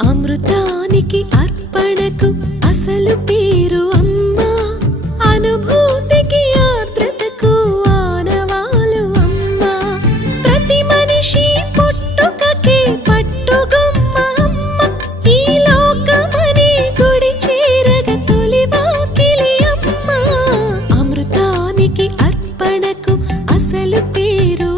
అమృతానికి అర్పణకు అసలు పేరు అమ్మా. అనుభూతికి ఆర్ద్రతకు ఆనవాలు అమ్మా. ప్రతి మనిషి పుట్టుకకి పట్టుగొమ్మ అమ్మ. ఈ లోకమని గుడి చేరగ తొలి వాకిలి అమ్మ. అమృతానికి అర్పణకు అసలు పేరు